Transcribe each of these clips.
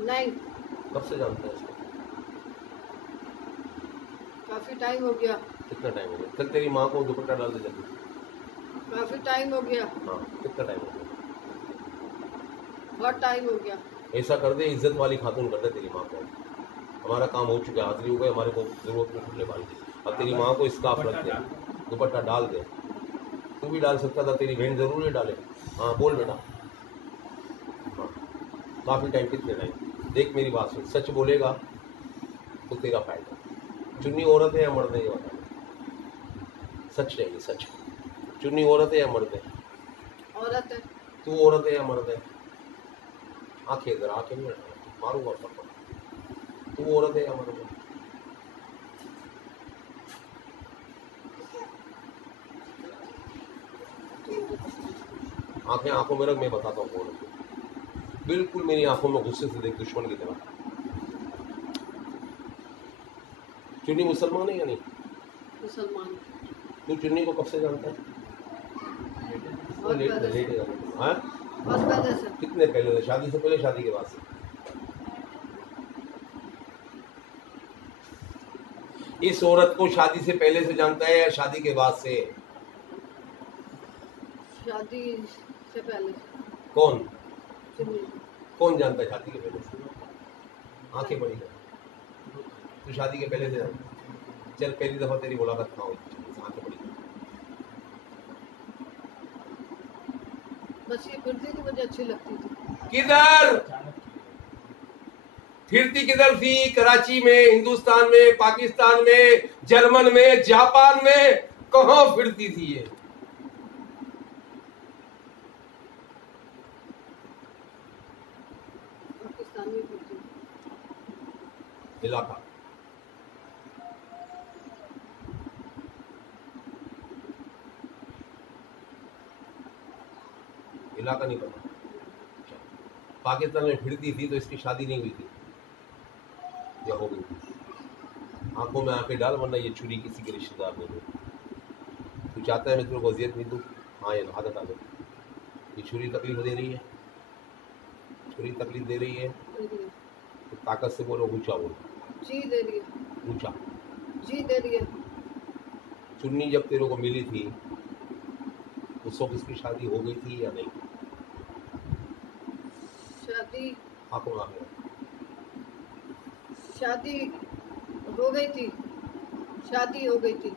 नहीं, कब से जानता है इसको? काफी टाइम हो गया। कितना टाइम हो गया? कल तेरी माँ को दुपट्टा डाल दे जल्दी। काफी टाइम हो गया। हाँ, कितना टाइम हो गया? बहुत टाइम हो गया। ऐसा कर दे, इज्जत वाली खातून कर दे तेरी माँ को। हमारा काम हो चुका है, हाजिरी हो गई, हमारे को जरूरत नहीं खुले बाल की। अब तेरी माँ को स्कार्फ रख दे, दुपट्टा डाल दे। तू भी डाल सकता था, तेरी बहन जरूर ही डाले। हाँ बोल बेटा। हाँ, काफ़ी टाइम, कितने टाइम? देख मेरी बात सुन, सच बोलेगा तो तेरा फायदा। चुन्नी औरत है या मर्द है ये बता। सच चाहिए, सच। चुन्नी औरत है या मर्द है? औरत है। तू औरत है या मर्द है? आंखें इधर, आंखें नहीं हटाना, मारूंगा पकड़। तू औरत है या मर्द है? आंखें आंखों में रख, मैं बताता हूँ कौन है। बिल्कुल मेरी आंखों में गुस्से से देख, दुश्मन की तरह। चुन्नी मुसलमान है या नहीं? मुसलमान। तू चुन्नी को कब से जानता है? बहुत पहले से। हाँ? बहुत पहले से। कितने पहले से? शादी से पहले, शादी के बाद से? इस औरत को शादी से पहले से जानता है या शादी के बाद से? शादी से पहले। कौन? चुन्नी। कौन जानता है शादी के पहले से? आंखें बड़ी कर। तू शादी के पहले से जानता? चल पहली दफा तेरी मुलाकात कहाँ हुई? आंखें बड़ी कर। बस ये फिरती थी, मुझे अच्छी लगती थी। किधर फिरती? किधर थी? कराची में, हिंदुस्तान में, पाकिस्तान में, जर्मन में, जापान में, कहाँ फिरती थी ये? पाकिस्तान में फिरती थी। इलाका इलाका नहीं पता। पाकिस्तान में फिरती थी तो इसकी शादी नहीं हुई थी या हो गई थी? आंखों में आंखें डाल, वरना ये छुरी किसी के रिश्तेदार में दे। तू चाहता है मैं तेरे को अजियत नहीं दूँ? हाँ या आदत आ गई। ये छुरी तकलीफ दे रही है, छुरी तकलीफ दे रही है तो ताकत से बोलो, ऊंचा बोलो। जी दे रही है। ऊंचा। जी दे रही है। चुन्नी जब तेरे को मिली थी उस वक्त इसकी शादी हो गई थी या नहीं? शादी आंखों में आंखें। शादी हो गई थी। शादी हो गई थी।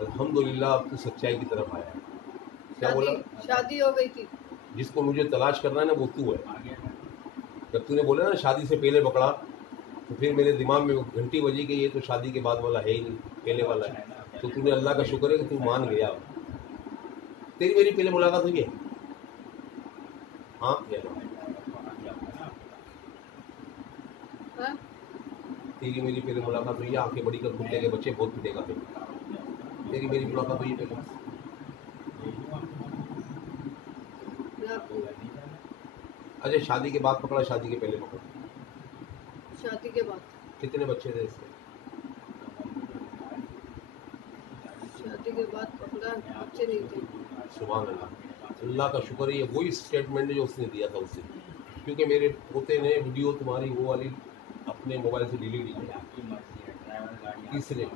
अल्हम्दुलिल्लाह, अब तू सच्चाई की तरफ आया है। क्या बोला? शादी हो गई थी। जिसको मुझे तलाश करना है ना, वो तू है। जब तूने बोला ना शादी से पहले पकड़ा, तो फिर मेरे दिमाग में घंटी बजी कि ये तो शादी के बाद वाला है ही नहीं, पहले वाला है। तो तूने अल्लाह का शुक्र है कि तू मान गया। तेरी मेरी पहले मुलाकात हुई है? हाँ या ना? हाँ? तेरी मेरी पहले मुलाकात हुई है? आंखें बड़ी कर, कुत्ते के बच्चे बहुत पिटेगा फिर। तेरी मेरी मुलाकात हुई है पहले? अच्छा, शादी के बाद पकड़ा, शादी के पहले पकड़ा? शादी के बाद। कितने बच्चे थे इसके? शादी के बाद पकड़ा, बच्चे नहीं थे। सुभान अल्लाह, अल्लाह का शुक्र है। ये वही स्टेटमेंट है जो उसने दिया था उससे, क्योंकि मेरे पोते ने वीडियो तुम्हारी वो वाली अपने मोबाइल से डिलीट की, इसलिए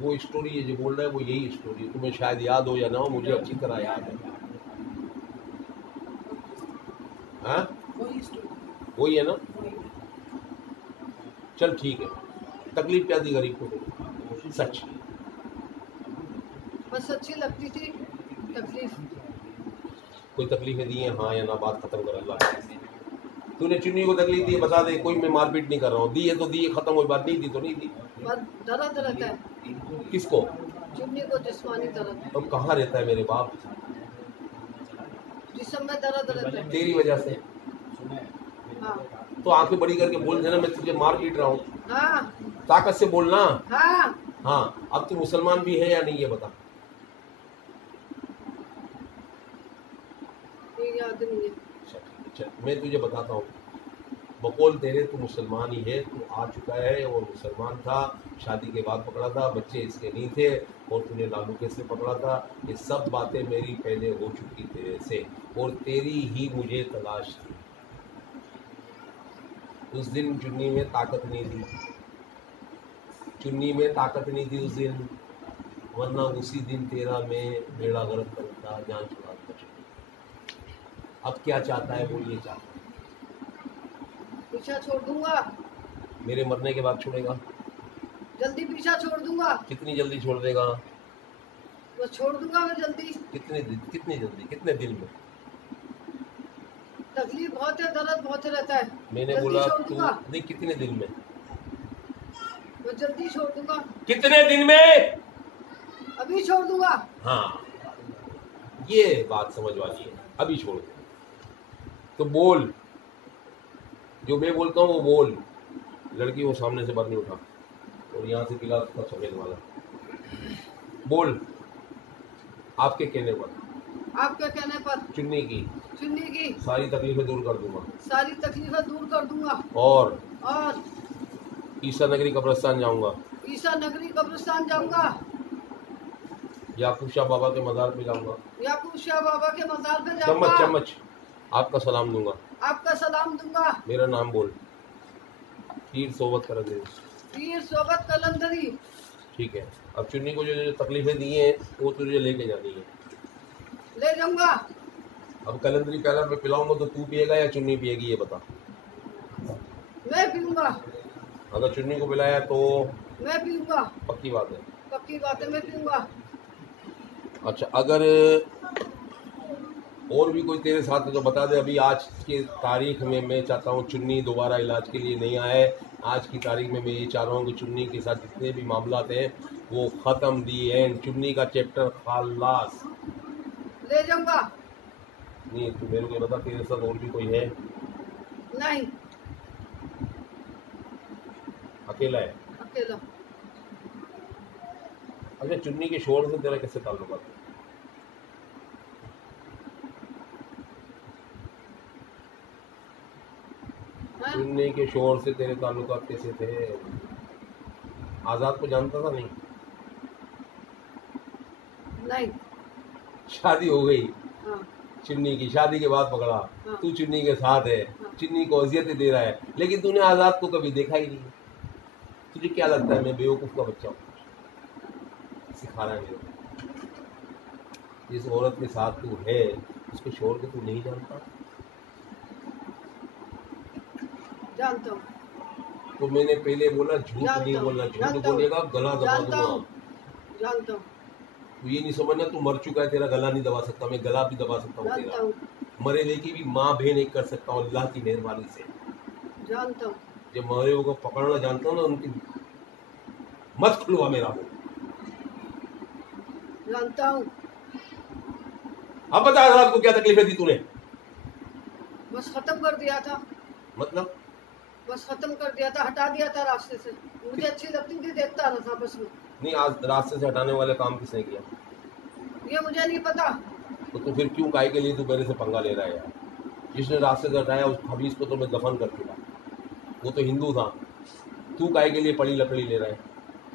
वो स्टोरी ये जो बोल रहा है वो यही स्टोरी है। तुम्हें शायद याद हो या ना हो, मुझे अच्छी तरह याद है। हाँ, वही है ना? चल ठीक है, तकलीफ क्या दी गरीब को? सच बस अच्छी लगती थी। तकलीफ कोई तकलीफें दी हैं? हाँ या ना? बात खत्म कर। अल्लाह तूने चुन्नी को तकलीफ दी है? बता दे। कोई मैं मारपीट नहीं कर रहा हूँ। दी है तो दी है, खत्म हुई बात। नहीं दी तो नहीं दी। दर्द रहता है किसको? चुन्नी को, जिस्मानी दर्द। अब कहाँ रहता है मेरे बाप? जिस्म में दर्द रहता है। तेरी वजह से। हाँ। तो आंखें बड़ी करके बोल देना मैं तुझे मार पीट रहा हूँ। हाँ। ताकत से बोलना। हाँ। हाँ, अब तू मुसलमान भी है या नहीं ये बता। ये याद नहीं है। चल मैं तुझे बताता हूँ, बकौल तेरे तू मुसलमान ही है। तू आ चुका है और मुसलमान था, शादी के बाद पकड़ा था, बच्चे इसके नहीं थे और तूने लालू कैसे पकड़ा था। ये सब बातें मेरी पहले हो चुकी तेरे से, और तेरी ही मुझे तलाश थी। उस दिन चुन्नी में ताकत नहीं थी, चुन्नी में ताकत नहीं थी उस दिन, वरना उसी दिन तेरा मैं बेड़ा गर्क करता, जान छुड़ाता। अब क्या चाहता है वो ये चाहता है। पीछा छोड़ दूंगा, मेरे मरने के बाद छोड़ेगा? जल्दी पीछा छोड़ दूंगा। कितनी जल्दी छोड़ देगा? बस छोड़ दूंगा मैं जल्दी। कितनी जल्दी, कितने दिन में? तकलीफ बहुत है, दर्द बहुत रहता है। मैंने जल्दी बोला छोड़ तू दूंगा। नहीं, कितने दिन में? मैं जल्दी छोड़ दूंगा। कितने दिन में? अभी छोड़ दूंगा। हाँ, ये बात समझ वाली है, अभी छोड़ दे। तो बोल, जो मैं बोलता हूँ वो बोल। लड़की वो सामने से बात नहीं उठा और यहाँ से पिला उसका सफेद वाला। बोल, आपके कहने पर, आपके कहने पर चुन्नी की सारी तकलीफें दूर कर दूंगा, सारी तकलीफें दूर कर दूंगा। और और ईसा नगरी कब्रिस्तान जाऊंगा, ईसा नगरी कब्रिस्तान जाऊंगा, याकूब शाह बाबा के मज़ार पे जाऊंगा, याकूब शाह बाबा के मज़ार पे जाऊंगा। चम्मच आपका सलाम दूंगा, आपका सलाम दूंगा। मेरा नाम बोल, पीर सोबत कर दे, पीर सोबत कलंदरी। ठीक है। अब चुन्नी को जो तकलीफें दी हैं वो तुझे लेके जानी है, ले जाऊंगा। अब कलंदरी पहला मैं पिलाऊंगा तो तू पिएगा या चुन्नी पिएगी ये बता। मैं पीऊंगा। अगर चुन्नी को पिलाया तो मैं पीऊंगा। पक्की बात है? पक्की बात है, मैं पीऊंगा। अच्छा, अगर और भी कोई तेरे साथ है तो बता दे। अभी आज के तारीख में मैं चाहता हूँ चुन्नी दोबारा इलाज के लिए नहीं आए। आज की तारीख में मैं ये चाह रहा हूँ कि चुन्नी के साथ जितने भी मामला थे वो ख़त्म, दी एंड, चुन्नी का चैप्टर खालास। ले जाऊंगा। नहीं, तू मेरे को बता, तेरे साथ और भी कोई है? नहीं, अकेला है? अकेला। अच्छा, चुन्नी के शोर से तेरा कैसे ताल्लुक है? चुन्नी के शोर से तेरे ताल्लुकात कैसे थे? आजाद को जानता था? नहीं। नहीं। शादी हो गई, हाँ। चुन्नी की शादी के बाद पकड़ा। हाँ। तू चुन्नी के साथ है, हाँ। चुन्नी को अजियतें दे रहा है, लेकिन तूने आजाद को कभी देखा ही नहीं। तुझे क्या लगता है मैं बेवकूफ का बच्चा हूँ? सिखा रहा है मेरे को। जिस औरत के साथ तू है उसके शोर को तू नहीं जानता? जानता हूँ। तो मैंने पहले बोला झूठ नहीं बोलना, झूठ बोलेगा गला दबा दूंगा। जानता हूँ। तू ये नहीं समझना तू मर चुका है, तेरा गला नहीं दबा सकता, मैं गला भी दबा सकता हूँ तेरा। मरे हुए की भी माँ बहन एक कर सकता हूँ अल्लाह की मेहरबानी से। जानता हूँ। जब मरे हुए को पकड़ना जानता हूँ ना, उनकी मत खुलवा मेरा मुंह। जानता हूँ। अब बता रात को क्या तकलीफें दी तूने? बस खत्म कर दिया था। मतलब? बस खत्म कर दिया था, हटा दिया था रास्ते से। मुझे अच्छी लगती थी, देखता रहा था बस में। नहीं, आज रास्ते से हटाने वाले काम किसने किया ये मुझे नहीं पता। तो तू फिर क्यों काहे के लिए तू मेरे से पंगा ले रहा है यार? जिसने रास्ते से हटाया उस हबीज को तो मैं दफन कर चुका, वो तो हिंदू था। तू काहे के लिए पड़ी लकड़ी ले रहा है?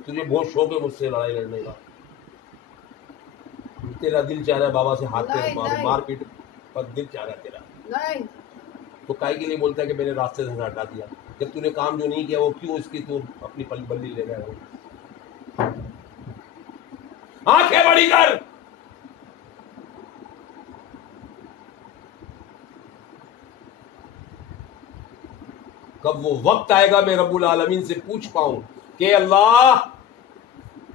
तुझे बहुत शौक है मुझसे लड़ाई लड़ने का। तेरा दिल चाह रहा है बाबा से हाथ पे मार पीट पर दिल चाह रहा है तेरा। नहीं। तो काहे के लिए बोलता है कि मैंने रास्ते से हटा दिया? जब तूने काम जो नहीं किया वो क्यों इसकी तू अपनी पल बल्ली ले रहा है? आंखें बड़ी कर। कब वो वक्त आएगा मैं रब्बुल आलमीन से पूछ पाऊं कि अल्लाह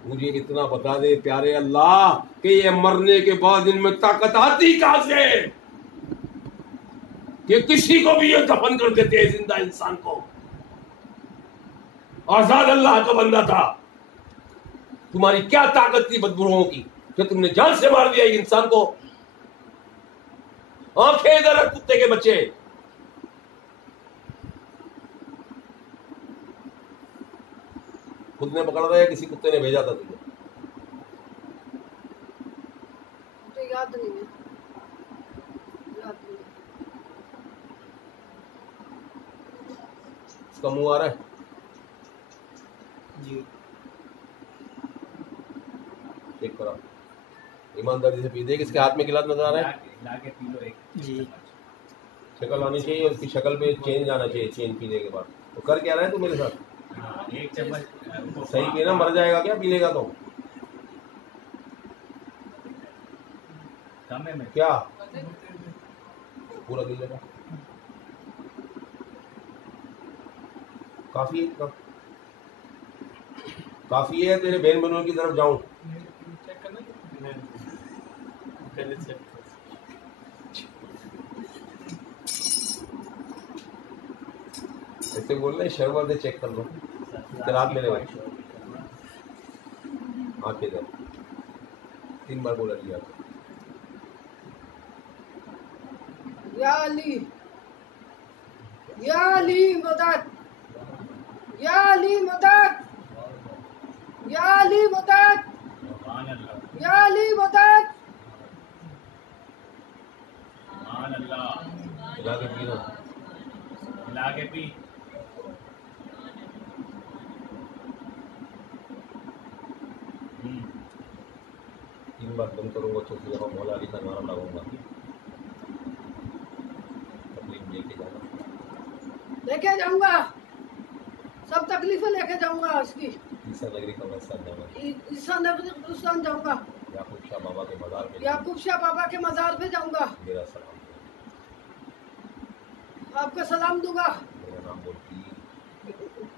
मुझे इतना बता दे प्यारे अल्लाह कि ये मरने के बाद इनमें ताकत आती कहां से कि किसी को भी ये दफन कर देते हैं जिंदा इंसान को। आजाद अल्लाह का बंदा था, तुम्हारी क्या ताकत थी बदबुरों की कि तुमने जान से मार दिया इंसान को? आंखें इधर रख कुत्ते के बच्चे। खुद ने पकड़ रहा है, किसी कुत्ते ने भेजा था तुझे? मुझे याद नहीं है। याद नहीं। इसका मुंह आ रहा है जी, चेक करो, ईमानदारी से पी दे। किसके हाथ में गिलास नजर आ रहा है? लाके पी लो एक जी। शक्ल आनी चाहिए, उसकी शक्ल पे चेंज आना चाहिए चेन पीने के बाद। तो कर क्या रहा है तू मेरे साथ? 1 चम्मच सही पीना, मर जाएगा क्या पी लेगा तो? कम है में क्या पूरा पी लेगा? काफी है, काफी है तेरे बहन बनों की तरफ जाऊं? चेक करना पहले चेक ऐसे बोल रहे शर्मा से चेक कर लो। तेरा हाथ मेरे भाई आके दे 3 बार बोला लिया। या अली, या अली मदद, या अली मदद, या अली मदद, मान अल्लाह या अली मदद। मान अल्लाह खिला के पीना। मिला के पी हम्म 3 बार बंद करूंगा तो फिर हम मौला अली का नारा लगाऊंगा। तकलीफ लेके जाना, लेके जाऊंगा, सब तकलीफें लेके जाऊंगा उसकी। ईसा नगरी का वैसा जाना, ईसा नगरी कुर्बान जाऊंगा, याकूब शाह बाबा के मज़ार पे याकूब शाह बाबा के मज़ार पे जाऊंगा, मेरा सलाम, आपका सलाम दूंगा। मेरा नाम बोल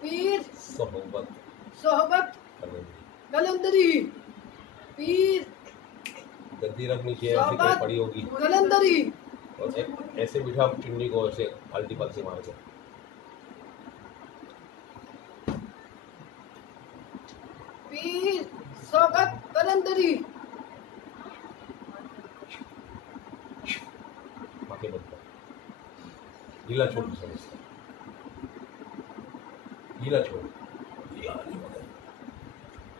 पीर सोहबत सोहबत कलंदरी। कलंदरी, पीर गद्दी रखनी चाहिए, ऐसी कोई पड़ी होगी कलंदरी। और ऐसे बिठा चुन्नी को, ऐसे अल्टी पल्टी मार के। पीर सोहबत कलंदरी। आके बंद कर, ढीला छोड़ समझता, ढीला छोड़,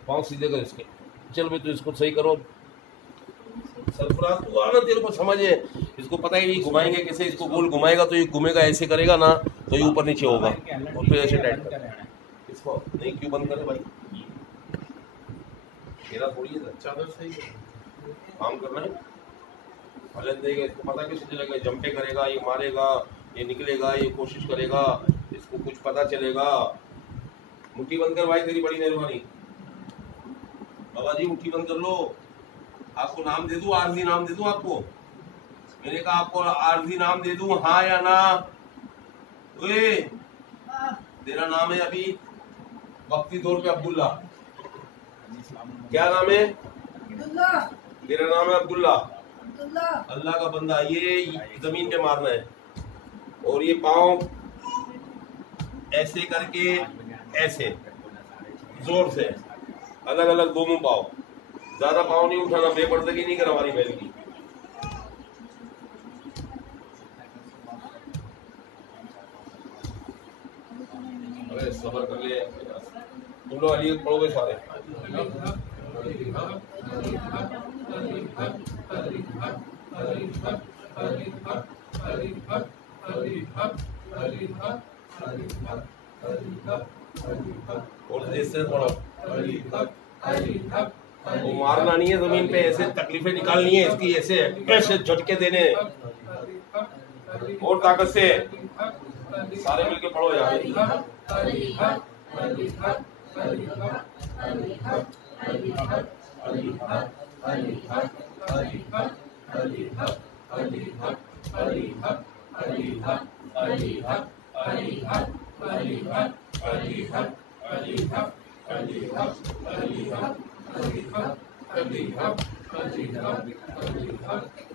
पाँव सीधे कर इसके। चल भाई, तू इसको सही करो। सरफराज तू आना, तेरे को समझ है, इसको पता ही नहीं घुमाएंगे कैसे। इसको गोल घुमाएगा तो ये घूमेगा, ऐसे करेगा ना तो ये ऊपर नीचे होगा, और फिर ऐसे टाइट कर। इसको नहीं क्यों बंद करे भाई? तेरा थोड़ी है, चादर सही काम करना है। हलन देगा, इसको पता कैसे चलेगा? जंपे करेगा, ये मारेगा, ये निकलेगा, ये कोशिश करेगा, इसको कुछ पता चलेगा। मुट्ठी बंद कर भाई, तेरी बड़ी मेहरबानी। बाबा जी मुट्ठी बंद कर लो। आपको नाम दे दूं, आरजी नाम दे दूं आपको? मैंने कहा आपको आरजी नाम दे दूं, हाँ या ना? ओए, तेरा नाम है अभी वक्ती तौर पे अब्दुल्ला। क्या नाम है? अब्दुल्ला, मेरा नाम है अब्दुल्ला। अब्दुल्ला। अल्लाह का बंदा। ये जमीन पे मारना है, और ये पाँव ऐसे करके, ऐसे जोर से, अलग अलग दोनों पाँव, ज्यादा पाँव नहीं उठाना, बेपर्दगी नहीं कर हमारी बहन की। अरे सबर कर ले तुम लोग, अली पढ़ोगे सारे। और इससे पढ़ो। वो मारना नहीं है जमीन पे, ऐसे तकलीफें निकालनी है इसकी, ऐसे ऐसे झटके देने, और ताकत से। सारे मिलके पढ़ो यार।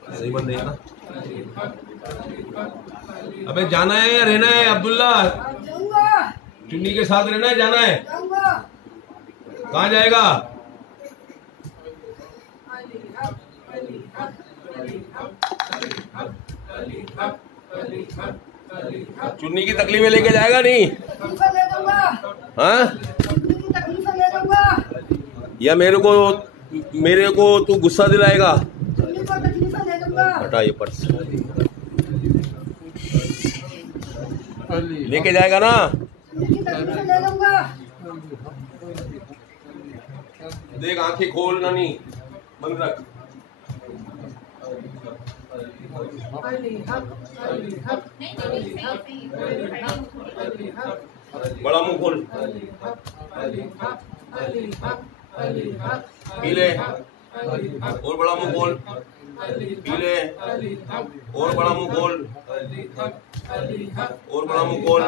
सही बंदे हैं ना? अबे जाना है या रहना है अब्दुल्ला? जाऊंगा, चुन्नी के साथ रहना है, जाना है? जाऊंगा। कहाँ जाएगा? चुन्नी की तकलीफें लेके जाएगा नहीं? तकलीफें ले जाऊंगा, हाँ, तकलीफें ले जाऊंगा। या मेरे को तू गुस्सा दिलाएगा? चुन्नी को तकलीफें ले जाऊंगा। हटा ये पर्स, लेके जाएगा ना? चुन्नी की तकलीफें ले जाऊंगा। देख आंखें खोल ना, नहीं बंद रख। अली हक अली हक अली हक अली हक अली हक बड़ा मुंह खोल अली हक अली हक अली हक अली हक पीले अली हक और बड़ा मुंह खोल पीले अली हक और बड़ा मुंह खोल अली हक अली हक और बड़ा मुंह खोल।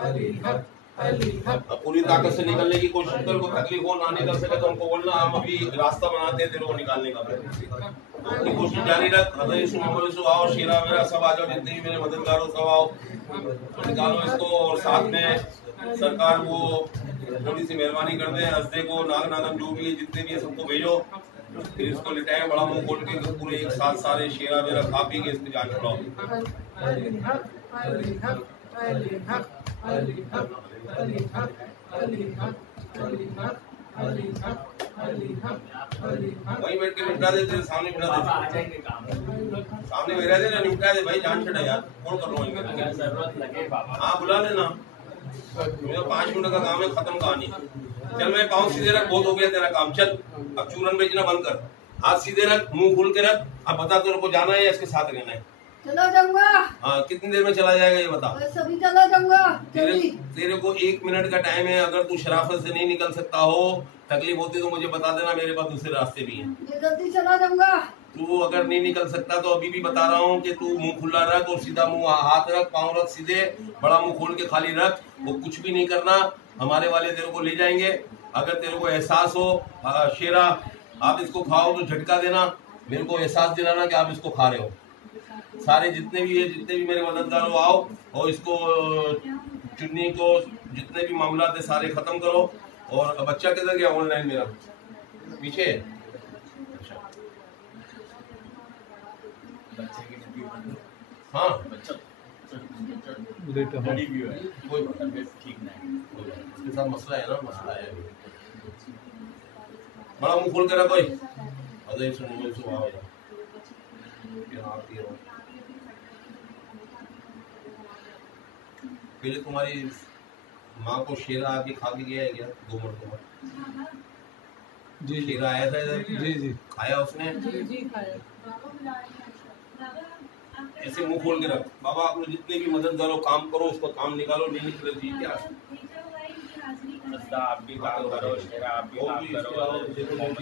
अली हक अली हक अब पूरी ताकत से निकलने की कोशिश कर, को तकलीफ हो ना निकल सके तो हमको बोलना, हम अभी रास्ता बनाते हैं तेरे को निकालने का। अपनी कोशिश जारी रख। आओ शेरा मेरा सब आ जाओ, जितने भी मेरे मददगार हो सब आओ, निकालो इसको। और साथ में सरकार वो थोड़ी सी मेहरबानी कर दे, हंसदे को नाग नागन जो भी है जितने भी है सबको भेजो, फिर इसको लिटाए बड़ा मुंह खोल के पूरे एक साथ सारे शेरा मेरा खा पी के इसकी जान छुड़ाओ। अली हक अली हक अली हक अली हक अली हक अली हक अली हक अली हक अली हक अली हक। वहीं बैठ के निपटा दे, तेरे सामने बिठा बाबा आ दे, जाएंगे काम सामने बैठा दे ना, निपटा दे भाई, जान छड़ा यार, कौन कर लो इनके। अगर जरूरत लगे बाबा हाँ बुला लेना, मेरा 5 मिनट का काम है, खत्म कहानी। चल मैं पाँव सीधे रख, बहुत हो गया तेरा काम, चल अब चूरन बेचना बंद कर, हाथ सीधे रख, मुंह खोल के रख। अब बता तेरे को जाना है या इसके साथ रहना है? चला जाऊंगा। हाँ कितनी देर में चला जाएगा ये बता। सभी चला जाऊंगा तेरे जल्दी। तेरे को 1 मिनट का टाइम है, अगर तू शराफत से नहीं निकल सकता हो, तकलीफ होती तो मुझे बता देना, मेरे पास दूसरे रास्ते भी हैं। मैं जल्दी चला जाऊंगा। तू अगर नहीं निकल सकता तो अभी भी बता रहा हूँ कि तू मुंह खुला रख और सीधा मुंह, हाथ रख, पाँव रख सीधे, बड़ा मुंह खोल के खाली रख, वो कुछ भी नहीं करना। हमारे वाले तेरे को ले जाएंगे। अगर तेरे को एहसास हो शेरा आप इसको खाओ तो झटका देना, मेरे को एहसास दिलाना कि आप इसको खा रहे हो। सारे जितने भी है, जितने भी मेरे मददगार हो आओ और इसको चुन्नी को जितने भी मामला थे सारे खत्म करो। और बच्चा किधर गया? ऑनलाइन मेरा पीछे है। बच्चे की डिब्बी बंद हाँ बच्चा कोई बात तबीयत ठीक नहीं इसके साथ मसला है ना, मसला है। बड़ा मुंह खोल के रखो। अरे सुनो सुनो आओ यार, पहले तुम्हारी माँ को शेरा आके खा के गया है क्या? 2 मरतबा जी शेरा आया था इधर? जी जी खाया उसने? जी खाया। ऐसे मुंह खोल के रख। बाबा आप लोग जितने भी मददगार हो काम करो, उसका काम निकालो, नहीं निकले जी क्या आप भी काम करो, शेरा आप भी काम करो,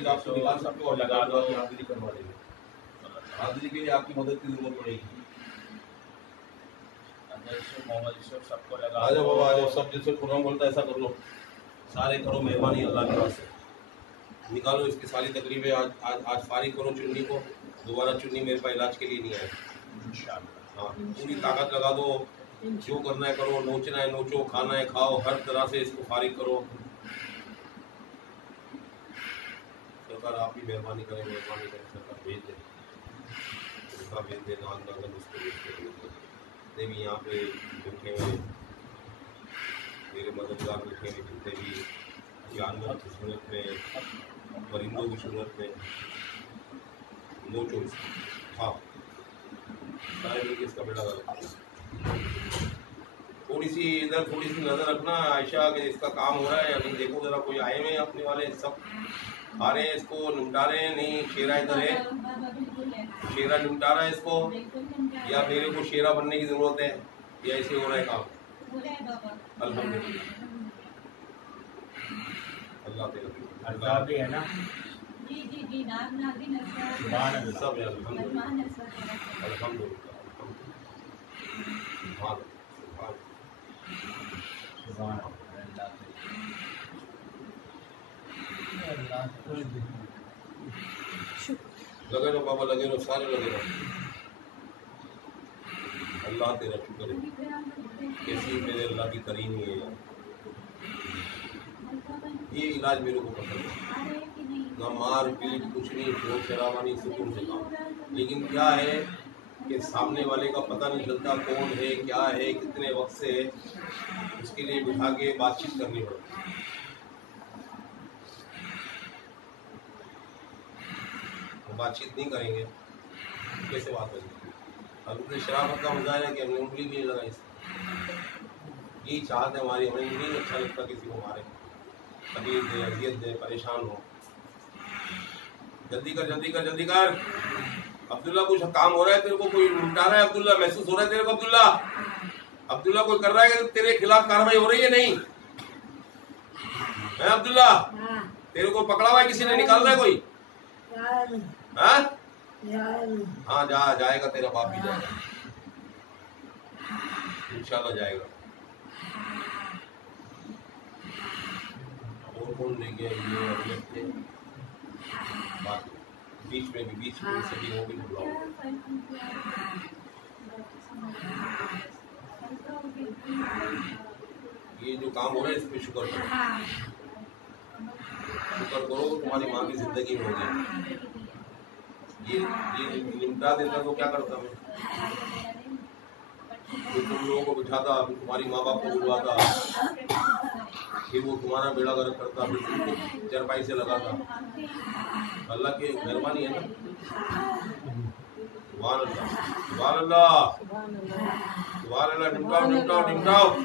आपको निकाल सकते हो, लगा दो, हाजिरी करवा देंगे। हाजिरी के लिए आपकी मदद की जरूरत पड़ेगी। सबको लगा आ जाओ बाबा आ जाओ, सब जिससे खुराम बोलता है ऐसा कर लो, सारे करो, मेहरबानी अल्लाह के वास्ते। निकालो इसकी सारी तकलीफें, आज फारिग करो चुन्नी को, दोबारा चुन्नी मेरे पास इलाज के लिए नहीं आए इंशाअल्लाह। हाँ पूरी ताकत लगा दो, जो करना है करो, नोचना है नोचो, खाना है खाओ, हर तरह से इसको फारिग करो। सरकार आप ही मेहरबानी करें, मेहरबानी करें, सरकार भेज दे, उसका भेज दे, नाग नागन उसको भेज दे। भी यहाँ पे बैठे हुए मेरे मददगार बैठे हुए, जितने भी जानवर की सूरत में, परिंदों की सूरत में, नोचो हाँ सारे मिलकर इसका बेड़ा गर्क। थोड़ी सी इधर थोड़ी सी नजर रखना आयशा कि इसका काम हो रहा है या नहीं। देखो जरा कोई आए हुए अपने वाले, सब आ रहे हैं, इसको निपटा रहे हैं। नहीं शेरा इधर है, शेरा निपटा रहा है इसको, या मेरे को शेरा बनने की जरूरत है, या ऐसे हो रहा है काम? अल्हम्दुलिल्लाह अल्लाह भी है ना जी जी जी नाग नागिन सब है अल्हम्दुलिल्लाह अल्हम्दुलिल्लाह। लगे रहो बाबा, लगे रहो, सारे लगे रहो। अल्लाह तेरा शुक्र है, कैसी मेरे अल्लाह की करीमी है यार। ये इलाज मेरे को पसंद है, ना मार पीट कुछ नहीं, शोर शराबा नहीं, सुकून से काम। लेकिन क्या है कि सामने वाले का पता नहीं चलता कौन है, क्या है, कितने वक्त से है, उसके लिए बिठा के बातचीत करनी पड़ती है। बातचीत नहीं करेंगे कैसे बात करेंगे? अब इतने शराबत का मजा है कि हमने उंगली भी नहीं लगाई। यही चाहत है हमारी, हमें नहीं अच्छा लगता किसी को मारे, तकलीफ दे, अजियत दे, परेशान हो। जल्दी कर जल्दी कर जल्दी कर, अब्दुल्ला कुछ काम हो रहा है तेरे को, कोई निपटा रहा है अब्दुल्ला, महसूस हो रहा है तेरे को अब्दुल्ला? अब्दुल्ला कोई कर रहा है कि तेरे खिलाफ कार्रवाई हो रही है? नहीं है अब्दुल्ला? तेरे को पकड़ा हुआ है किसी ने, निकाल रहा है कोई? हाँ जाएगा तेरा बाप भी जाएगा, इंशाल्लाह जाएगा। और कौन ले गया ये बात बीच में सभी वो भी बुलाओ। ये जो काम हो रहा है इस पे शुक्र करो, शुक्र करो तुम्हारी माँ की जिंदगी में होगी। ये निपटा देता तो क्या करता मैं? तो तुम लोगों को बिठाता, तुम्हारी माँ बाप को बुलवाता, फिर वो तुम्हारा बेड़ा गर्क करता, फिर तुमको चरपाई से लगाता। अल्लाह की मेहरबानी है ना। सुभान अल्लाह, सुभान अल्लाह, सुभान अल्लाह। निपटाओ निपटाओ निपटाओ।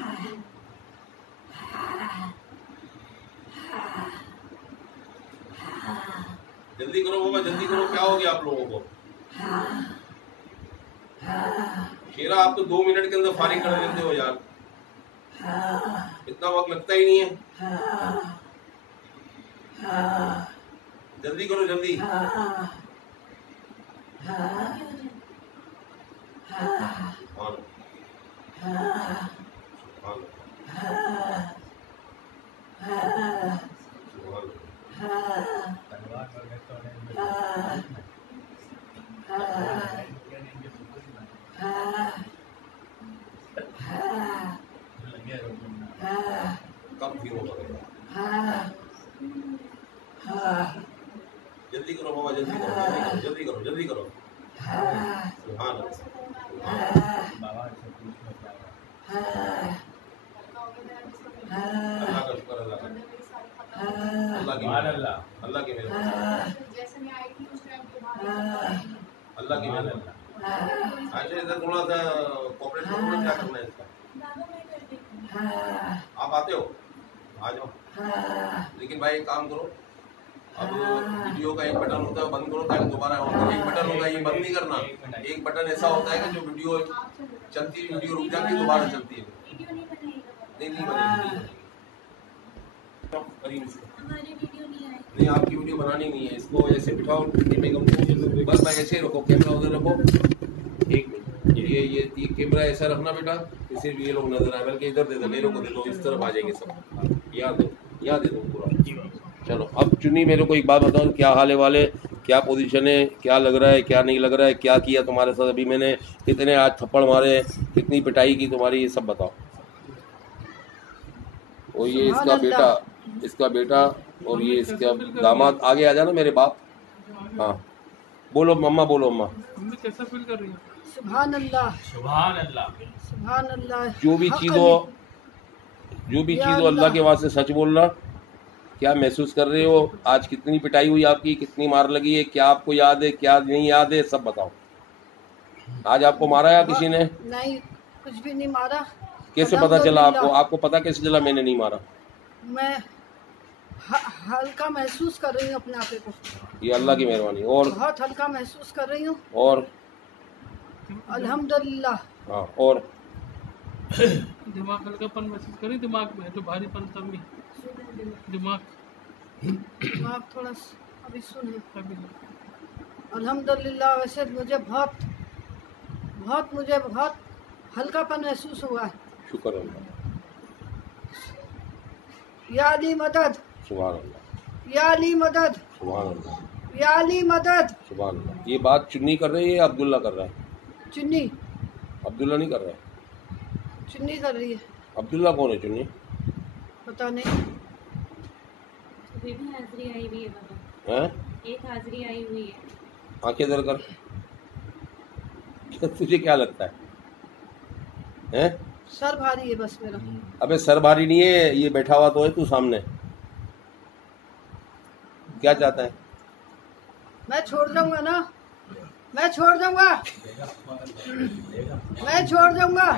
जल्दी करो बाबा, जल्दी करो। क्या हो गया आप लोगों को? शेरा आप तो 2 मिनट के अंदर फारिग कर देते हो यार, इतना वक्त लगता ही नहीं है। जल्दी करो जल्दी। कब फिर होगा? जल्दी करो बाबा, जल्दी करो, जल्दी करो, जल्दी करो। सुभान अल्लाह, अल्लाह का शुक्र, अल्लाह का, अल्लाह की मेहरबानी, अल्लाह की मेहरबानी, अल्लाह की मेहरबानी। अच्छा इधर थोड़ा सा कोऑपरेट करो, क्या करना है इसका? आप आते हो, आ जाओ। लेकिन भाई एक काम करो, अब वीडियो का एक बटन होता है बंद करो ताकि दोबारा होता है। एक बटन होगा ये बंद नहीं करना। एक बटन ऐसा होता है कि जो वीडियो चलती है, वीडियो रुक जाती है, दोबारा चलती है। नहीं बनेगी। नहीं आपकी वीडियो बनानी नहीं है, इसको ऐसे बिठाओ बस भाई, ऐसे रखो, कैमरा उधर रखो। एक मिनट, ये कैमरा ऐसा रखना बेटा, इसे ये लोग नजर आए, बल्कि इधर दे दो, मेरे को दे दो, इस तरफ आ जाएंगे सब। याद दे दो पूरा। चलो अब चुनी, मेरे को एक बात बताओ, क्या हाल है वाले, क्या पोजीशन है, क्या लग रहा है, क्या नहीं लग रहा है, क्या किया तुम्हारे साथ अभी मैंने, कितने आज थप्पड़ मारे, कितनी पिटाई की तुम्हारी, ये सब बताओ। और ये इसका बेटा और ये इसका दामाद, आगे आ जाना मेरे बाप। हाँ बोलो मम्मा, बोलो अम्मा। मम्मी कैसा फील कर रही है? सुभान अल्लाह, सुभान अल्लाह, सुभान अल्लाह। जो भी चीज़ हो अल्लाह के वास्ते सच बोलना। क्या महसूस कर रहे हो? आज कितनी पिटाई हुई आपकी, कितनी मार लगी है, क्या आपको याद है, क्या नहीं याद है, सब बताओ। आज आपको मारा या किसी ने? नहीं, कुछ भी नहीं मारा। कैसे पता चला आपको? आपको पता कैसे चला मैंने नहीं मारा? मैं हल्का महसूस कर रही हूँ अपने आप को। ये अल्लाह की मेहरबानी। और बहुत हल्का महसूस कर रही हूँ। और अल्हम्दुलिल्लाह। हाँ और दिमाग हल्कापन महसूस करी, दिमाग में तो भारीपन तब नहीं, दिमाग थोड़ा अभी सुन है। अल्हम्दुलिल्लाह। वैसे मुझे बहुत हल्कापन महसूस हुआ है। शुक्र अल्लाह। या अली मदद, सुभान अल्लाह, या अली मदद, सुभान अल्लाह, या अली मदद। सुभान अल्लाह। ये बात चुन्नी कर रही है या अब्दुल्ला कर रहा है? चुन्नी। अब्दुल्ला नहीं कर रहा है, चुन्नी कर रही है। अब्दुल्ला कौन है चुन्नी? पता नहीं। अभी भी हाजिरी आई हुई है बाबा, हैं? एक हाजिरी आई हुई है। आंखें दर कर। तुझे क्या लगता है? हैं? सर भारी है बस मेरा। अबे सर भारी नहीं है, ये बैठा हुआ तो है तू सामने। क्या चाहता है? मैं छोड़ जाऊंगा ना, मैं छोड़ जाऊंगा, मैं छोड़ जाऊंगा,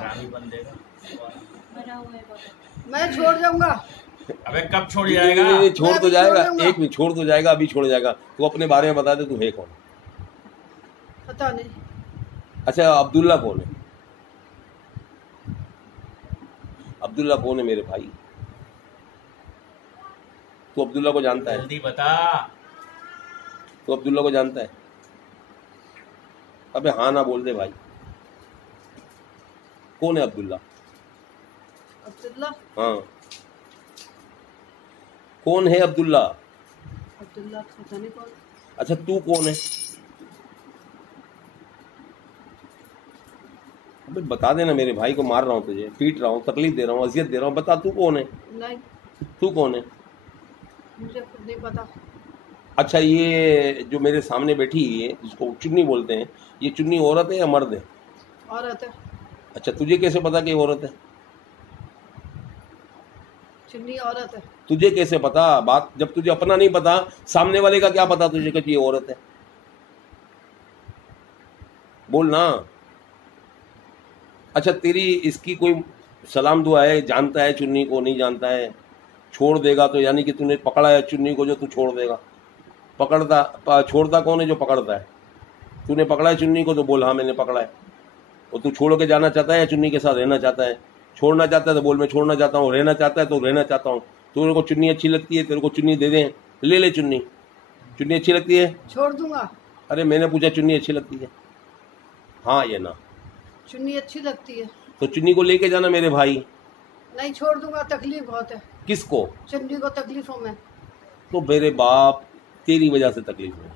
मरा हुआ है बाबा। मैं छोड़ जाऊंगा। अबे कब छोड़ जाएगा? नहीं, छोड़ तो जाएगा, जाऊंगा। एक मिनट, छोड़ तो जाएगा, अभी छोड़ जाएगा। तू अपने बारे में बता दे, तू है कौन? पता नहीं। अच्छा अब्दुल्ला कौन है? अब्दुल्ला कौन है मेरे भाई? तू अब्दुल्ला को जानता है? जल्दी बता। तू अब्दुल्ला को जानता है? अबे हाँ ना बोल दे भाई। कौन है अब्दुल्ला? अब्दुल्ला? हाँ कौन है अब्दुल्ला? अब्दुल्ला पता नहीं कौन। अच्छा तू कौन है? अबे बता देना, मेरे भाई को मार रहा हूँ, तुझे पीट रहा हूँ, तकलीफ दे रहा हूँ, अजियत दे रहा हूँ, बता तू कौन है? नहीं तू कौन है? मुझे खुद नहीं पता। अच्छा ये जो मेरे सामने बैठी है जिसको चुन्नी बोलते हैं, ये चुन्नी औरत है या मर्द है? औरत है। अच्छा तुझे कैसे पता कि ये औरत है? चुन्नी औरत है। तुझे कैसे पता? बात जब तुझे अपना नहीं पता, सामने वाले का क्या पता तुझे कि ये औरत है? बोल ना। अच्छा तेरी इसकी कोई सलाम दुआ है? जानता है चुन्नी को? नहीं जानता है? छोड़ देगा तो यानी कि तूने पकड़ा है चुन्नी को जो तू छोड़ देगा? छोड़ता कौन है जो पकड़ता है? तूने पकड़ा है चुन्नी को तो बोल हाँ मैंने पकड़ा है। और तू छोड़ के जाना चाहता है या चुन्नी के साथ रहना चाहता है? छोड़ना चाहता है तो बोल मैं छोड़ना चाहता हूँ, रहना चाहता है तो रहना चाहता हूँ। तेरे को चुन्नी अच्छी लगती है, तेरे को चुन्नी दे दें, ले ले चुन्नी। चुन्नी अच्छी लगती है? छोड़ दूंगा। अरे मैंने पूछा चुन्नी अच्छी लगती है, हाँ या ना? चुन्नी अच्छी लगती है। तो चुन्नी को लेके जाना मेरे भाई। नहीं छोड़ दूंगा, तकलीफ बहुत है। किसको? चुन्नी को तकलीफों में। तो मेरे बाप तेरी वजह से तकलीफ में,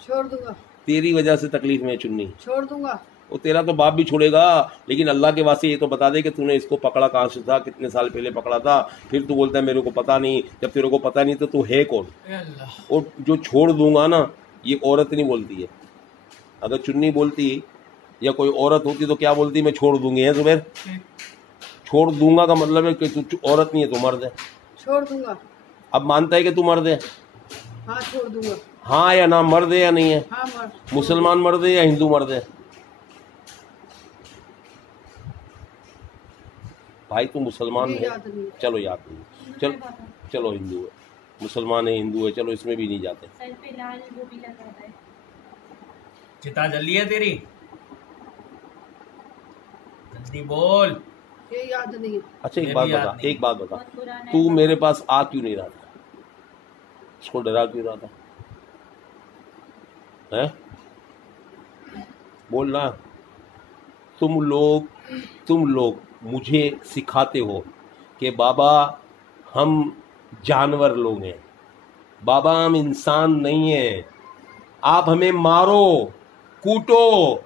छोड़ दूंगा। तेरी वजह से तकलीफ में चुन्नी। छोड़ दूंगा। वो तेरा तो बाप भी छोड़ेगा, लेकिन अल्लाह के वास्ते ये तो बता दे कि तूने इसको पकड़ा कहाँ से था, कितने साल पहले पकड़ा था। फिर तू बोलता है मेरे को पता नहीं। जब तेरे को पता नहीं तो तू है कौन? और जो छोड़ दूंगा ना, ये औरत नहीं बोलती है। अगर चुन्नी बोलती या कोई औरत होती तो क्या बोलती? मैं छोड़ दूंगी। है जुबैर? छोड़ दूंगा का मतलब है कि तू औरत नहीं है, तू मर्द है। छोड़ दूंगा। अब मानता है कि तू मर्द है? हाँ छोड़ दूंगा। हाँ या ना? मर्द है या नहीं है? हाँ मर्द। मुसलमान मर्द है या हिंदू मर्द है? भाई तू मुसलमान ये है? याद नहीं। चलो याद नहीं, चल चलो हिंदू है, मुसलमान है, हिंदू है, चलो इसमें भी नहीं जाते। सर पे लाल वो भी लगा है। चिता जली है तेरी? जल्दी बोल। ये याद नहीं है। अच्छा ये भी याद नहीं। एक बात बता, बहुत पुराना है। तू मेरे पास आ क्यों नहीं रहा था? इसको डरा क्यों रहा था? हैं? बोल ना। तुम लोग मुझे सिखाते हो कि बाबा हम जानवर लोग हैं, बाबा हम इंसान नहीं हैं, आप हमें मारो कूटो,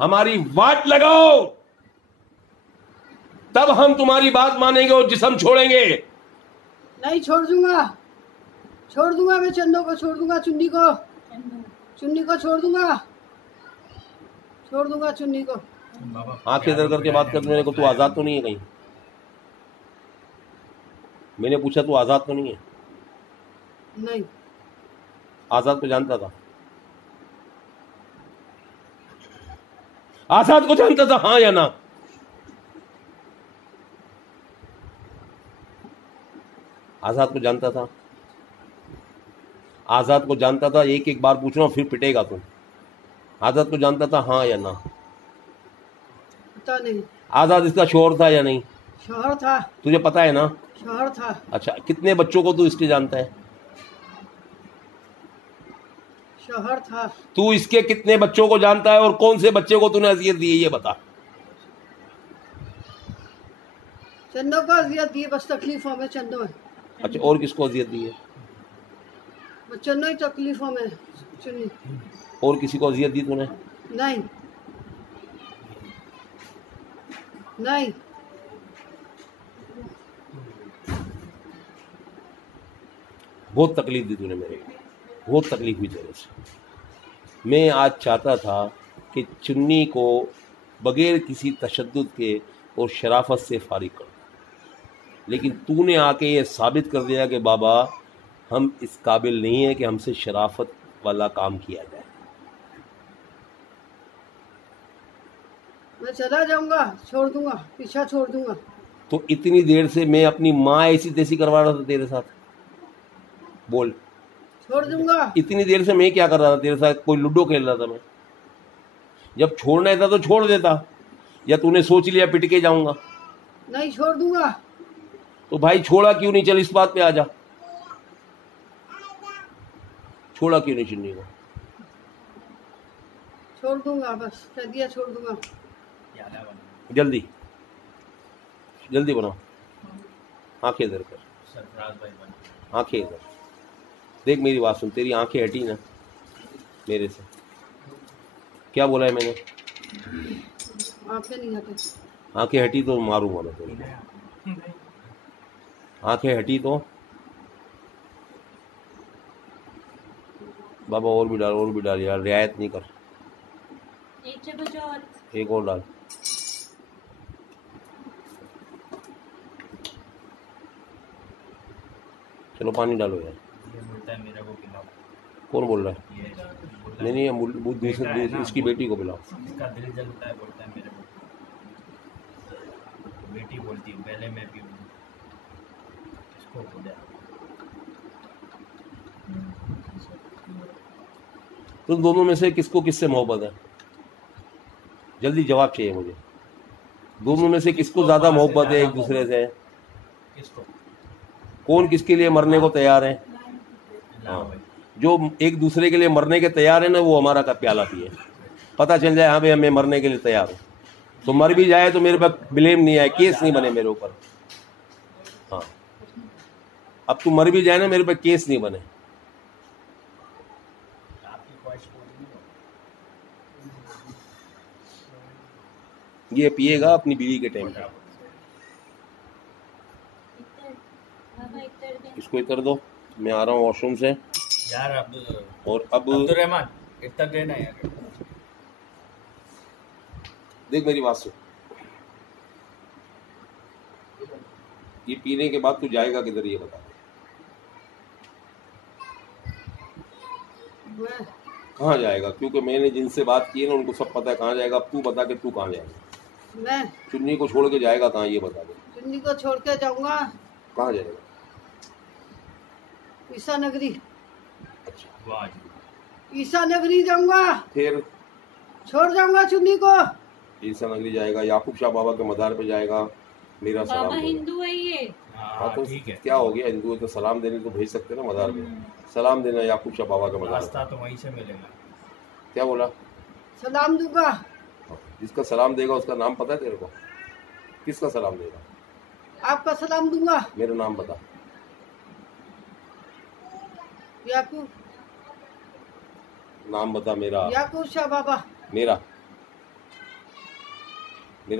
हमारी वाट लगाओ, तब हम तुम्हारी बात मानेंगे और जिस्म छोड़ेंगे। नहीं छोड़ दूंगा। छोड़ दूंगा। मैं चंदो को छोड़ दूंगा। चुन्नी को छोड़ दूंगा। छोड़ दूंगा चुन्नी को। आंखें इधर करके बात कर मेरे को। तू आजाद तो नहीं है कहीं? मैंने पूछा तू आजाद तो नहीं है? नहीं। आजाद को जानता था? आजाद को जानता था हाँ या ना? आजाद को जानता था? आजाद को जानता था? एक एक बार पूछना फिर पिटेगा तू। आजाद को जानता था हाँ या ना? पता नहीं। आजाद इसका शोहर था या नहीं? शोहर था। तुझे पता है ना? शोहर था। अच्छा कितने बच्चों को तू इसके जानता है? शोहर था। तू इसके कितने बच्चों को जानता है और कौन से बच्चे को तूने अजियत दी है ये बता। चंदो को अजियत दी, बस तकलीफों में चंदो है। अच्छा और किसको अजियत दी है? बस चंदो ही तकलीफों में। चुन्नी। और किसी को अजियत दी तूने? नहीं नहीं। बहुत तकलीफ दी तूने मेरे को, बहुत तकलीफ हुई तेरे से। मैं आज चाहता था कि चुन्नी को बगैर किसी तशद्दुद के और शराफत से फारिग कर, लेकिन तूने आके ये साबित कर दिया कि बाबा हम इस काबिल नहीं है कि हमसे शराफत वाला काम किया जाए। मैं चला जाऊंगा। छोड़ दूंगा। पीछा छोड़ दूंगा। तो इतनी देर से मैं अपनी माँ ऐसी तैसी करवा रहा था तेरे साथ? बोल। छोड़ दूंगा। इतनी देर से मैं क्या कर रहा था तेरे साथ? कोई लूडो खेल रहा था मैं। जब छोड़ना था तो छोड़ देता, या तूने सोच लिया पिट के जाऊंगा? नहीं छोड़ दूंगा। तो भाई छोड़ा क्यों नहीं? चल इस बात पे आ जा, छोड़ा क्यों नहीं चुन्नी को? छोड़ दूंगा, बस कह दिया छोड़ दूंगा। जल्दी जल्दी बनाओ, आंखें इधर कर, सरफराज भाई बन। आंखें इधर देख, मेरी बात सुन, तेरी आंखें हटी ना मेरे से? क्या बोला है मैंने? आंखें नहीं हटे। आंखें हटी तो मारूंगा मैं तेरे। आंखें हटी तो बाबा और भी डाल यार, रियायत नहीं कर। एक चम्मच और। एक और डाल। चलो पानी डालो यार। ये बोलता है मेरे को खिलाओ। कौन बोल रहा है? ये बोलता नहीं है, नहीं, दूसरी इसकी बेटी को बुलाओ। इसका दिल जलता है, बोलता है मेरे को। बेटी बोलती है पहले मैं पीऊँ, इसको बोले। तुम दोनों में से किसको किससे मोहब्बत है? जल्दी जवाब चाहिए मुझे। दोनों में से किसको ज्यादा मोहब्बत है एक दूसरे से? किसको? कौन किसके लिए मरने को तैयार है? हाँ भाई। जो एक दूसरे के लिए मरने के तैयार है ना, वो हमारा का प्याला पिए। पता चल जाए हाँ भाई मैं मरने के लिए तैयार हूँ, तो मर भी जाए तो मेरे पर ब्लेम नहीं आए, केस नहीं बने मेरे ऊपर। हाँ, अब तू मर भी जाए ना, मेरे पर केस नहीं बने। आपकी ख्वाहिश पूरी नहीं ये पिएगा अपनी बीवी के टाइम पे। बाबा इतर दे। इसको इतर दो, मैं आ रहा हूँ वॉशरूम से। यार अब और अब अब्दुल-रहमान इतना देना यार। देख मेरी बात सुन, ये पीने के बाद तू जाएगा किधर ये बता। मैं कहाँ जाएगा? क्योंकि मैंने जिनसे बात की है ना उनको सब पता है कहाँ जाएगा। अब तू बता के तू कहाँ जाएगा? मैं चुन्नी को छोड़ के जाएगा कहाँ ये बता दे। चुन्नी को छोड़ के जाऊंगा कहाँ जाएगा? ईसा नगरी। अच्छा, वाह जी। ईसा नगरी जाऊंगा, फिर छोड़ जाऊंगा चुन्नी को। ईसा नगरी जाएगा, याकूब शाह बाबा के मदार पे जाएगा, मेरा बाबा सलाम देगा। हिंदू है ये। हाँ तो ठीक है। क्या हो गया, हिंदू है तो सलाम देने तो भेज सकते ना मदार पे। सलाम देना याकूब शाह बाबा के मदार रास्ता पे। तो वहीं से मिलेगा। क्या बोला? सलाम दूंगा। जिसका सलाम देगा उसका नाम पता है तेरे को? किसका सलाम देगा? आपका सलाम दूंगा। मेरा नाम बता। याकूब, नाम बता मेरा। याकूब शाह बाबा। मेरा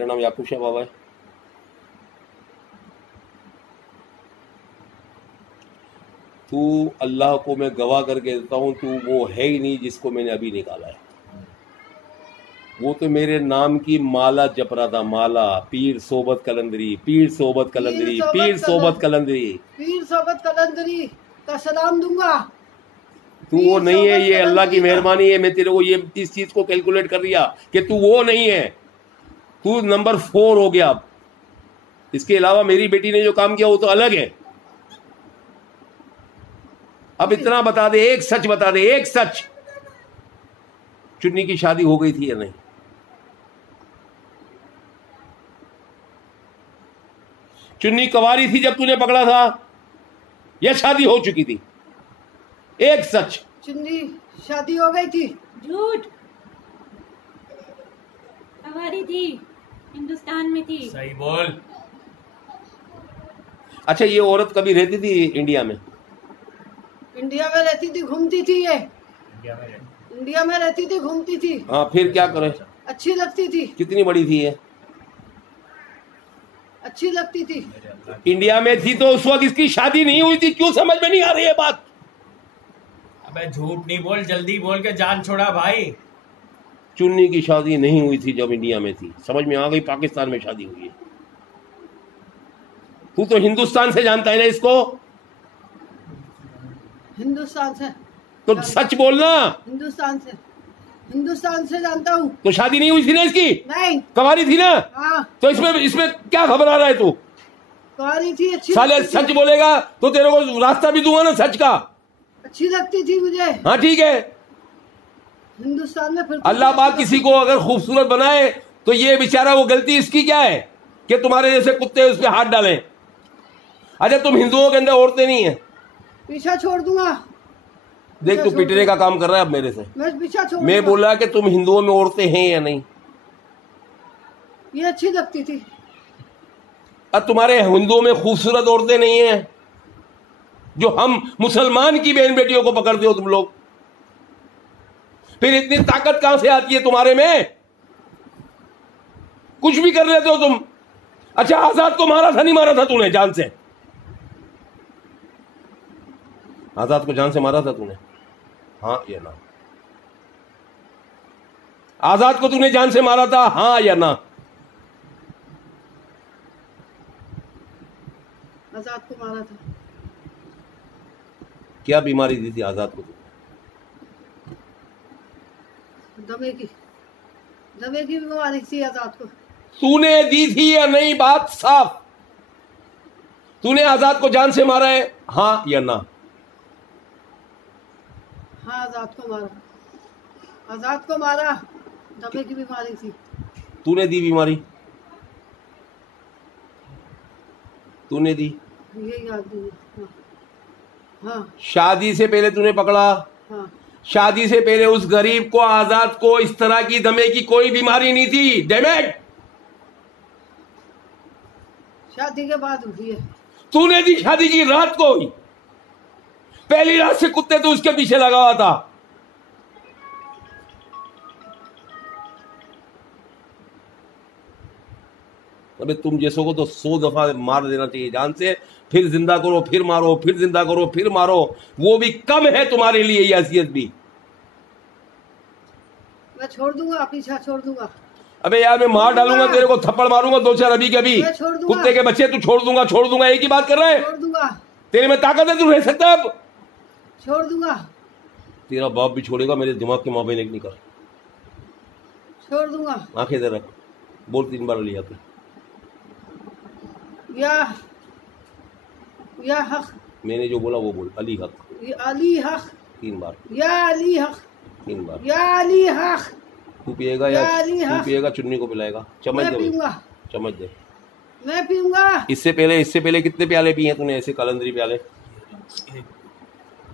नाम याकूब शाह बाबा है। तू अल्लाह को मैं गवाह करके देता हूँ, तू वो है ही नहीं जिसको मैंने अभी निकाला है। वो तो मेरे नाम की माला जप रहा था, माला। पीर सोबत कलंदरी, पीर सोबत कलंदरी, पीर सोबत कलंदरी। पीर सोबत कलंदरी का सलाम दूंगा। तू वो नहीं है, ये अल्लाह की मेहरबानी है। मैं तेरे को ये इस चीज को कैलकुलेट कर दिया कि तू वो नहीं है, तू नंबर 4 हो गया। अब इसके अलावा मेरी बेटी ने जो काम किया वो तो अलग है। अब इतना बता दे, एक सच बता दे, एक सच। चुन्नी की शादी हो गई थी या नहीं? चुन्नी कवारी थी जब तूने पकड़ा था या शादी हो चुकी थी? एक सच। चुन्नी शादी हो गई थी। झूठ। हमारी थी, हिंदुस्तान में थी। सही बोल। अच्छा, ये औरत कभी रहती थी इंडिया में? इंडिया में रहती थी, घूमती थी ये। इंडिया में इंडिया में रहती थी, घूमती थी। हाँ, फिर क्या करे? अच्छी लगती थी, कितनी बड़ी थी ये? अच्छी लगती थी। मेरे अल्लाह। इंडिया में थी तो उस वक्त इसकी शादी नहीं हुई थी। क्यों समझ में नहीं आ रही है बात? अबे झूठ नहीं बोल, जल्दी बोल के जान छोड़ा भाई। चुन्नी की शादी नहीं हुई थी जब इंडिया में थी। समझ में आ गई? पाकिस्तान में शादी हुई है। तू तो हिंदुस्तान से जानता है ना इसको? हिंदुस्तान से। तो सच बोलना। हिंदुस्तान से जानता हूँ। तो शादी नहीं हुई थी ना इसकी? नहीं। कवारी थी ना? हाँ, तो इसमें क्या घबरा रहा है तू? कुंवारी थी, अच्छी साले लगती थी। सच बोलेगा तो तेरे को रास्ता भी दूंगा ना सच का। अच्छी लगती थी मुझे। हाँ ठीक है, हिंदुस्तान में फिर अल्लाह पाक किसी को अगर खूबसूरत बनाए तो ये बेचारा वो गलती इसकी क्या है कि तुम्हारे जैसे कुत्ते उस पर हाथ डालें। अच्छा तुम हिंदुओं के अंदर औरतें नहीं है? पीछा छोड़ दूंगा। देख तू पिटने का काम कर रहा है अब मेरे से। मैं पीछा छोड़ मैं दूंगा। बोला कि तुम हिंदुओं में औरतें हैं या नहीं? ये अच्छी लगती थी। अब तुम्हारे हिंदुओं में खूबसूरत औरतें नहीं है जो हम मुसलमान की बहन बेटियों को पकड़ते हो तुम लोग? फिर इतनी ताकत कहां से आती है तुम्हारे में? कुछ भी कर लेते हो तुम। अच्छा आजाद को मारा था नहीं मारा था तूने जान से? आजाद को जान से मारा था तूने? हाँ या ना? आजाद को तूने जान से मारा था, हाँ या ना? आजाद को मारा था। क्या बीमारी दी थी आजाद को? दमे की बीमारी थी आजाद को। तूने दी थी या नहीं? बात साफ। तूने आजाद को जान से मारा है, हाँ या ना? हाँ आजाद को मारा। आजाद को मारा। दमे की बीमारी थी। तूने दी बीमारी? तूने दी? यही याद नहीं है। हाँ शादी से पहले तूने पकड़ा? हाँ शादी से पहले उस गरीब को आजाद को इस तरह की दमे की कोई बीमारी नहीं थी। डैमेट, शादी के बाद हुई है। तूने दी शादी की रात को ही। पहली रात से कुत्ते तो उसके पीछे लगा हुआ था। अबे तुम जैसों को तो 100 दफा मार देना चाहिए जान से, फिर जिंदा करो, फिर मारो, फिर जिंदा करो, फिर मारो। वो भी कम है तुम्हारे लिए, ये हैसियत भी। मैं छोड़ दूंगा, पीछा छोड़ दूंगा। अबे यार मैं मार डालूंगा तेरे को, थप्पड़ मारूंगा 2-4 अभी के अभी। मैं छोड़ दूंगा। कुत्ते के बच्चे, तू छोड़ दूंगा एक ही बात कर रहा है? छोड़ दूंगा। तेरे में ताकत है, तू रह सकता है अब? छोड़ दूंगा। तेरा बाप भी छोड़ेगा, मेरे दिमाग के माबेन एक नहीं कर। छोड़ दूंगा। आंखें इधर रख, बोल 3 बार लिया तू। या हक। मैंने जो बोला वो बोल, अली हक। या अली हक। 3 बार। या अली हक। 3 बार। या अली हक। तू पिएगा या तू पिएगा चुन्नी को पिलाएगा? चम्मच मैं दे, पीऊंगा। चम्मच दे। मैं पीऊंगा। इससे पहले कितने प्याले पिए हैं तूने ऐसे कलंदरी प्याले?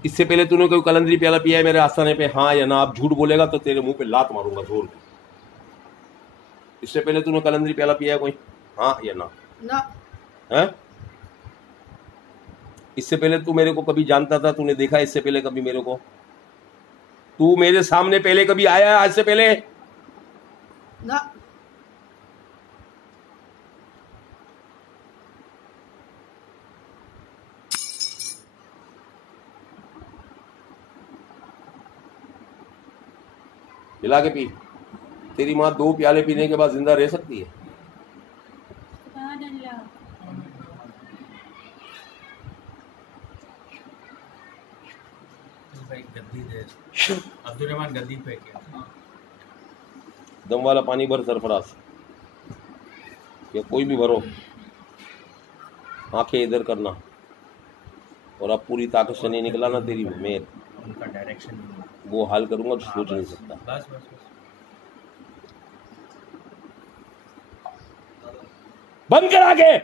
इससे पहले तूने कोई कलंदरी प्याला पिया है मेरे आस्थाने पे, हाँ या ना? आप झूठ बोलेगा तो तेरे मुंह पे लात मारूंगा जोर। इससे पहले तूने कलंदरी प्याला पिया है कोई, हाँ या ना? ना। है? इससे पहले तू मेरे को कभी जानता था? तूने देखा इससे पहले कभी मेरे को? तू मेरे सामने पहले कभी आया है आज से पहले? ना। पिला के पी। तेरी माँ 2 प्याले पीने के बाद जिंदा रह सकती है? गद्दी दे। अब्दुर्रहमान गद्दी फेंक। दम वाला पानी भर सरफराज, या कोई भी भरो। आंखें इधर करना, और अब पूरी ताकत से नहीं निकला ना तेरी, मैं उनका डायरेक्शन वो हाल करूंगा तो सोच नहीं सकता। बस बस बस। बंद कर आगे,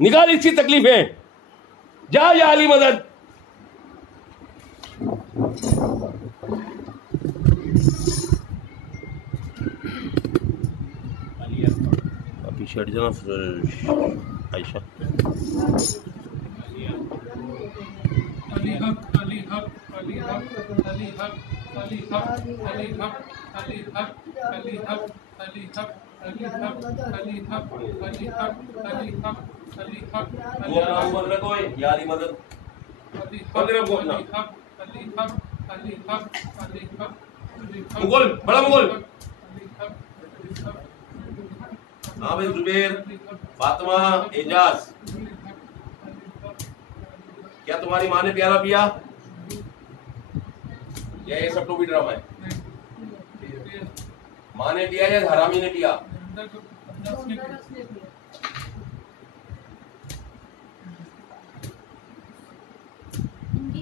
निकाल इसकी तकलीफें। जा या अली मदद। अभी शर्ट जाना आयशा। अली हक, अली हक, अली हक, अली हक, अली हक, अली हक, अली हक, अली हक, अली हक, अली हक, अली हक, अली हक, अली हक, अली हक, वो नाम बोल रखो या अली मदद। अली बोल रहे हो अपना। हक, अली हक, अली हक, अली हक, अली हक, मुगल, बड़ा मुगल। अली हक, अली हक, आबिद, जुबैर, फातिमा, एजाज। क्या तुम्हारी माँ ने प्याला पिया या ये सब टोपी ड्रामा है? माँ ने पिया या हरामी ने पिया? उनकी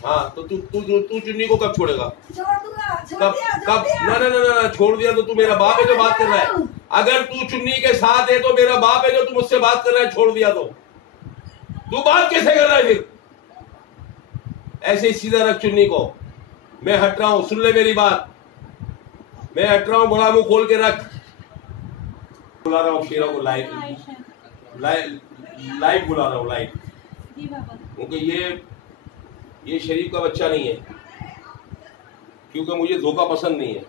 हाँ तो तू चुन्नी को कब छोड़ेगा? छोड़ दूंगा, छोड़ कब दिया, छोड़ कब? दिया। ना छोड़ दिया तो तू मेरा बाप है जो बात कर रहा है। अगर तू चुन्नी के साथ है तो मेरा बाप है जो तू मुझसे बात कर रहा है। छोड़ दिया तो तू बात कैसे कर रहा है फिर? ऐसे ही सीधा रख चुन्नी को। मैं हट रहा हूं, सुन ले मेरी बात। मैं हट रहा हूं, बड़ा मुंह खोल के रख। बुला रहा हूँ शेरा को लाइव बुला रहा हूँ लाइव, जी बाबा। क्योंकि ये शरीफ का बच्चा नहीं है, क्योंकि मुझे धोखा पसंद नहीं है।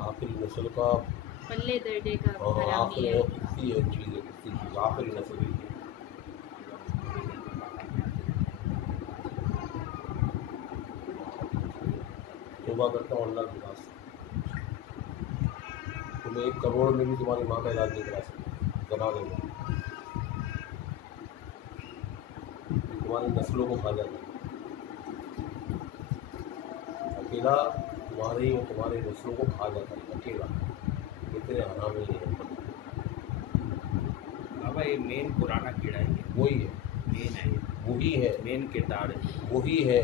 आखिरी नस्ल का पल्ले दर्दे का और हरामी है। आखिरी चीज़ है, आखिरी नस्ल है। तौबा करता हूँ अल्लाह के पास, तुम्हें 1 करोड़ में भी तुम्हारी माँ का इलाज नहीं करा सकते, करा देंगे। तुम्हारी नस्लों को खा जाता है अकेला, तुम्हारे नस्लों को खा जाता है अकेला। इतने हरामी है बाबा। ये मेन पुराना कीड़ा है, वही है, मेन है, वही है, मेन किरदार है। वही है।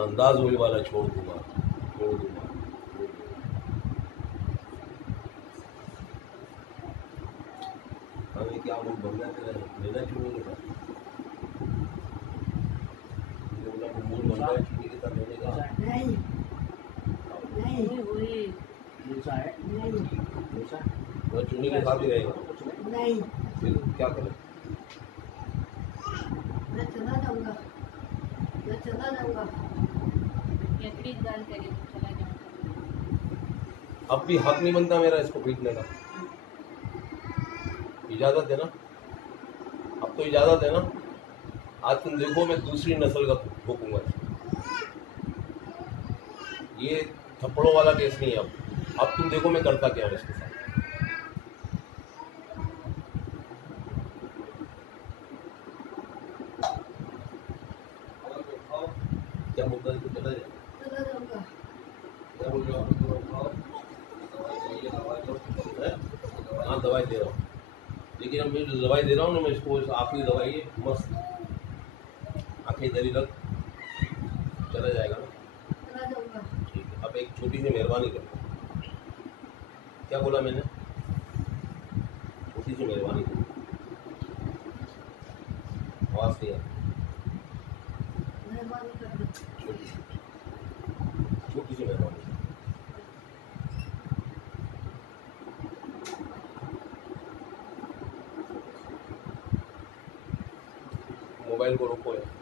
अंदाज वही वाला छोड़ दूंगा। हमें क्या वो बनना लेना चुनी के साथ मूल बनना है, चुनी के साथ लेने का नहीं नहीं ओए नहीं वो चुनी के साथ ही रहेगा। नहीं, फिर क्या करें? मैं चला जाऊंगा। लकड़ी दाल करे तो चला जाऊंगा। अब भी हक नहीं बनता मेरा इसको पीटने का। इजाजत है ना? अब तो इजाजत है ना? आज तुम देखो मैं दूसरी नस्ल का ठोकूंगा। ये थप्पड़ों वाला केस नहीं है। अब तुम देखो मैं करता क्या हूं इसके साथ। क्या बोलता है? चला जाए, चला जाऊंगा। क्या बोल रहे हो? हाँ दवाई दे रहा हूँ, लेकिन अब मैं जो दवाई दे रहा हूँ ना, मैं इसको आखिरी दवाई है, मस्त आखिरी दरी रख, चला जाएगा ना? चला जाऊंगा। ठीक है। अब एक छोटी सी मेहरबानी करो। क्या बोला मैंने? छोटी सी मेहरबानी करो। आवाज़ नहीं आती। मेहरबानी कर दो। छोटी सी मेहरबानी। मोबाइल को रोको है।